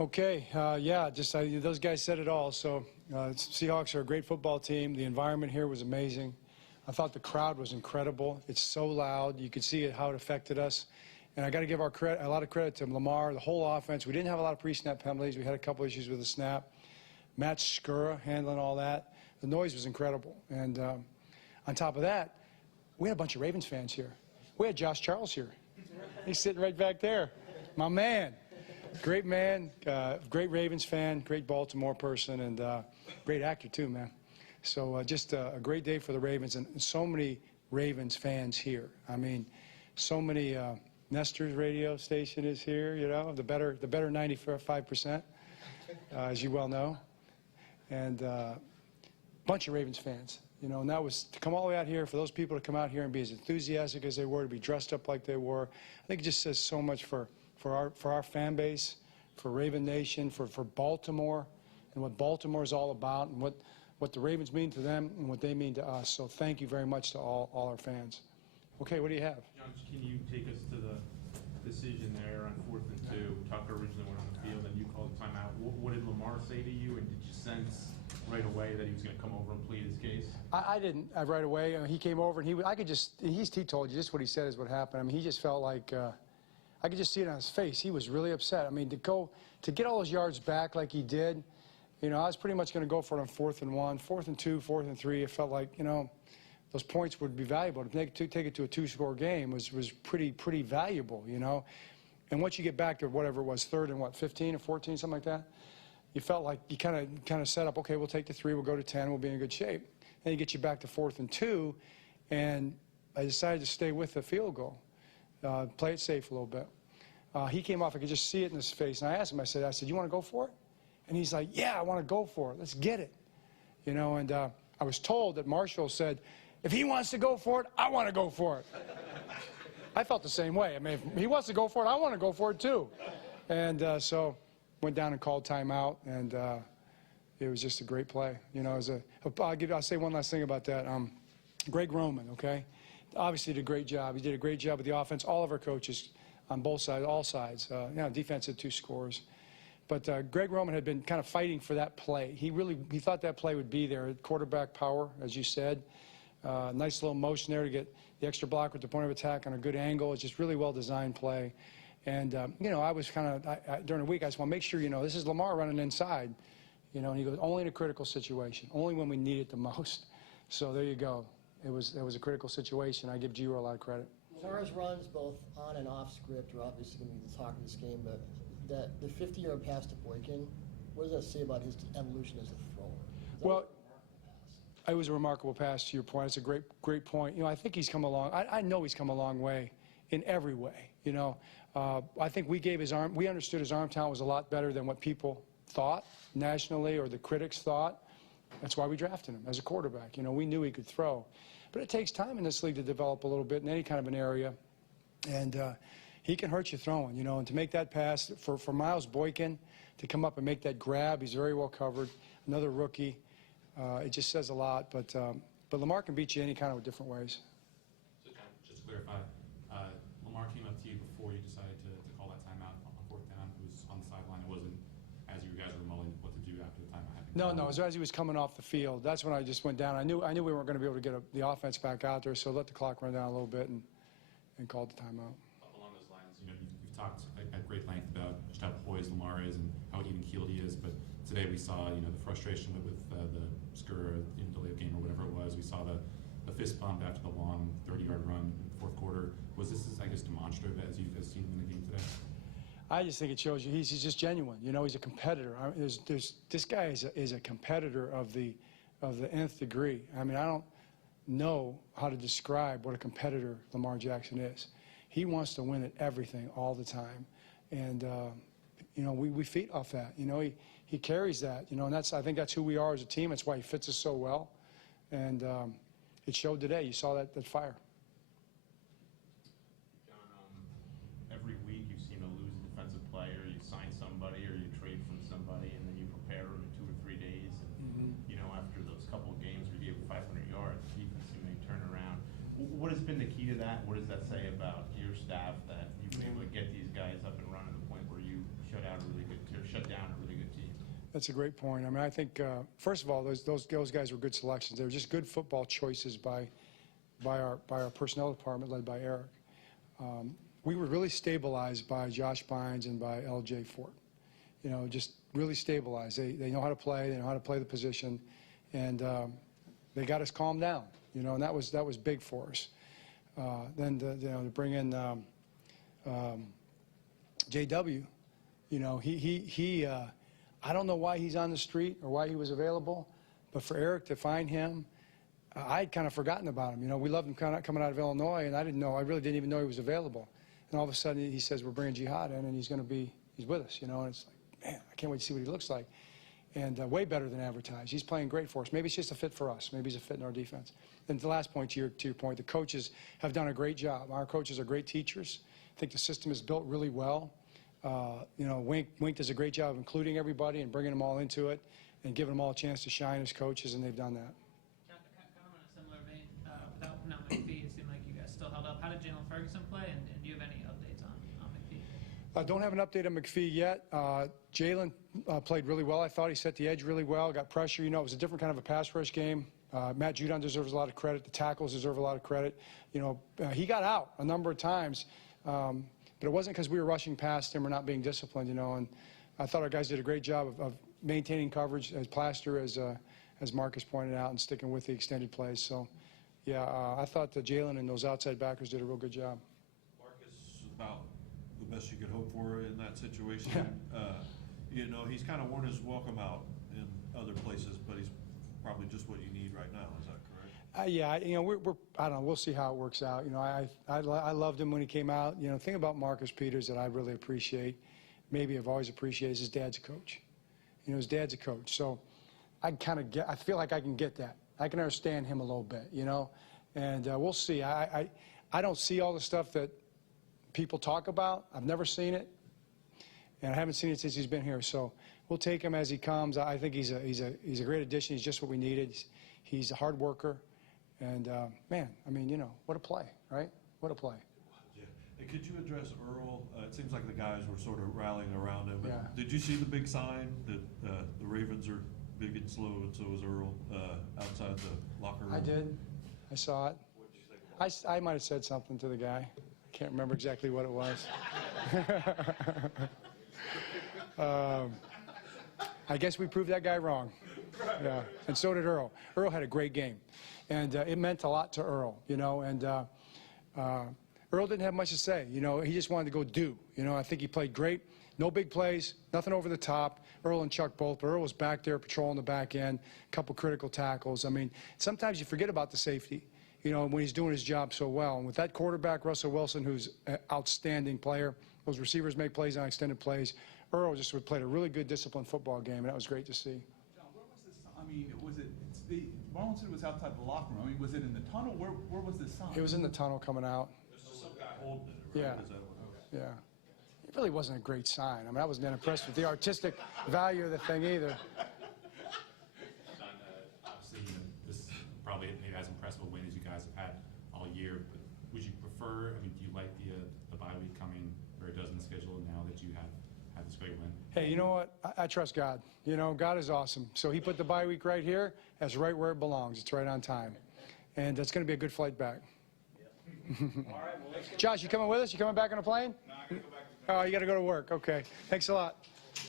Okay, those guys said it all. So Seahawks are a great football team. The environment here was amazing. I thought the crowd was incredible. It's so loud. You could see how it affected us. And I got to give a lot of credit to Lamar, the whole offense. We didn't have a lot of pre-snap penalties. We had a couple issues with the snap. Matt Skura handling all that. The noise was incredible. And on top of that, we had a bunch of Ravens fans here. We had Josh Charles here. He's sitting right back there. My man. Great man, great Ravens fan, great Baltimore person, and great actor too, man. So just a great day for the Ravens, and so many Ravens fans here. I mean, so many. Nestor's radio station is here, you know, the better 95%, as you well know, and a bunch of Ravens fans, you know, and that was to come all the way out here, for those people to come out here and be as enthusiastic as they were, to be dressed up like they were. I think it just says so much for our fan base, for Raven Nation, for Baltimore, and what Baltimore is all about, and what the Ravens mean to them and what they mean to us. So thank you very much to all our fans. Okay, what do you have? John, can you take us to the decision there on 4th and 2? Tucker originally went on the field, and you called a timeout. What did Lamar say to you, and did you sense right away that he was going to come over and plead his case? I didn't right away. He came over, and he told you just what he said is what happened. I mean, he just felt like I could just see it on his face. He was really upset. I mean, to get all those yards back like he did, you know, I was pretty much going to go for it on 4th and 1, 4th and 2, 4th and 3. It felt like, you know, those points would be valuable. To take it to a 2-score game was pretty valuable, you know. And once you get back to whatever it was, 3rd and what, 15 or 14, something like that, you felt like you kind of set up, okay, we'll take the 3, we'll go to 10, we'll be in good shape. Then you get you back to 4th and 2, and I decided to stay with the field goal, play it safe a little bit. He came off, I could just see it in his face, and I asked him, I said, you want to go for it? And he's like, yeah, I want to go for it. Let's get it. You know, and I was told that Marshall said, if he wants to go for it, I want to go for it. I felt the same way. I mean, if he wants to go for it, I want to go for it too. And so went down and called timeout, and it was just a great play. You know, I'll say one last thing about that. Greg Roman, okay, obviously did a great job. He did a great job with the offense. All of our coaches on both sides, all sides. You know, defense had 2 scores. But Greg Roman had been kind of fighting for that play. He thought that play would be there. Quarterback power, as you said. Nice little motion there to get the extra block with the point of attack on a good angle. It's just really well-designed play. And, you know, I was kind of, during the week, I just want to make sure, you know, this is Lamar running inside. You know, and he goes, only in a critical situation, only when we need it the most. So there you go. It was a critical situation. I give Giro a lot of credit. Lamar's runs, both on and off script, are obviously going to be the talk of this game, but the 50-yard pass to Boykin, what does that say about his evolution as a thrower? Well, it was a remarkable pass, to your point. It's a great point. You know, I think he's come along. I know he's come a long way in every way. You know, I think we understood his arm talent was a lot better than what people thought nationally or the critics thought. That's why we drafted him as a quarterback. You know, we knew he could throw. But it takes time in this league to develop a little bit in any kind of an area. And he can hurt you throwing, you know. And to make that pass, for Miles Boykin to come up and make that grab, he's very well covered. Another rookie. It just says a lot. But Lamar can beat you any kind of different ways. So, John, just to clarify, Lamar came up to you before you decided to call that timeout on 4th down. It was on the sideline. It wasn't as you guys were mulling what to do after the timeout happened. No, it was as he was coming off the field. That's when I just went down. I knew we weren't going to be able to get the offense back out there, so let the clock run down a little bit and called the timeout. Along those lines, you know, you've talked at great length about just how poised Lamar is and how even-keeled he is, but today we saw, you know, the frustration with the Skura delay of game or whatever it was. We saw the fist bump after the long 30-yard run in the 4th quarter. Was this, I guess, demonstrative as you've seen him in the game today? I just think it shows you he's just genuine. You know, he's a competitor. This guy is a competitor of the nth degree. I mean, I don't know how to describe what a competitor Lamar Jackson is. He wants to win at everything all the time, and you know, we feed off that. You know, he carries that. You know, and I think that's who we are as a team. That's why he fits us so well, and it showed today. You saw that fire. Every week you've seen a lose defensive player, you sign somebody or you trade from somebody, and then you prepare them in 2 or 3 days. And, you know, after those couple of games where you gave 500 yards, the defense may turn around. What has been the key to that? What does that say about your staff that you've been able to get these guys up and running to the point where you shut down That's a great point. I mean, I think, first of all, those guys were good selections. They were just good football choices by our personnel department led by Eric. We were really stabilized by Josh Bynes and by L.J. Fort. You know, just really stabilized. They know how to play. They know how to play the position, and they got us calmed down. You know, and that was big for us. Then to bring in J.W. You know, he I don't know why he's on the street or why he was available, but for Eric to find him, I'd kind of forgotten about him. You know, we loved him coming out of Illinois, and I really didn't even know he was available. And all of a sudden, he says, we're bringing Jihad in, and he's with us, you know, and it's like, man, I can't wait to see what he looks like. And way better than advertised. He's playing great for us. Maybe it's just a fit for us. Maybe he's a fit in our defense. And the last point, to your point, the coaches have done a great job. Our coaches are great teachers. I think the system is built really well. You know, Wink does a great job of including everybody and bringing them all into it and giving them all a chance to shine as coaches, and they've done that. Kind of in a similar vein, without McPhee, it seemed like you guys still held up. How did Jalen Ferguson play, and do you have any updates on McPhee? Don't have an update on McPhee yet. Jalen played really well. I thought he set the edge really well, got pressure. You know, it was a different kind of a pass rush game. Matt Judon deserves a lot of credit. The tackles deserve a lot of credit. You know, he got out a number of times. But it wasn't because we were rushing past him or not being disciplined, you know. And I thought our guys did a great job of maintaining coverage as plaster, as Marcus pointed out, and sticking with the extended plays. So, yeah, I thought that Jalen and those outside backers did a real good job. Marcus, about the best you could hope for in that situation. You know, he's kind of worn his welcome out in other places, but he's probably just what you need right now. Is that correct? Yeah, you know, I don't know. We'll see how it works out. You know, I loved him when he came out. You know, the thing about Marcus Peters that I really appreciate, maybe I've always appreciated, is his dad's a coach. You know, his dad's a coach. So I feel like I can get that. I can understand him a little bit, you know. And we'll see. I don't see all the stuff that people talk about. I've never seen it. And I haven't seen it since he's been here. So we'll take him as he comes. I think he's a great addition. He's just what we needed. He's a hard worker. And, man, I mean, you know, what a play, right? What a play. Yeah. And could you address Earl? It seems like the guys were sort of rallying around him. Yeah. Did you see the big sign that the Ravens are big and slow, and so is Earl outside the locker room? I did. I saw it. What did you think about it? I might have said something to the guy. I can't remember exactly what it was. I guess we proved that guy wrong. Yeah, and so did Earl. Earl had a great game, and it meant a lot to Earl, you know, and Earl didn't have much to say, you know. He just wanted to go do, you know. I think he played great. No big plays, nothing over the top. Earl and Chuck both, but Earl was back there patrolling the back end, a couple critical tackles. I mean, sometimes you forget about the safety, you know, when he's doing his job so well. And with that quarterback, Russell Wilson, who's an outstanding player, those receivers make plays on extended plays. Earl just played a really good, disciplined football game, and that was great to see. John, where was this? I mean, was it? Marlon said it was outside the locker room. I mean, was it in the tunnel? Where was this sign? It was in the tunnel coming out. This is some guy holding it, right? Yeah. Is that what Yeah. It really wasn't a great sign. I mean, I wasn't that impressed with the artistic value of the thing either. John, obviously, you know, this probably maybe as impressive a win as you guys have had all year, but would you prefer, I mean, do you like the bye week coming where it does in the schedule now that you have this great win? Hey, you know what? I trust God. You know, God is awesome. So he put the bye week right here. That's right where it belongs. It's right on time. And it's going to be a good flight back. Josh, you coming with us? You coming back on a plane? No, I got to go back. Oh, you got to go to work. Okay. Thanks a lot.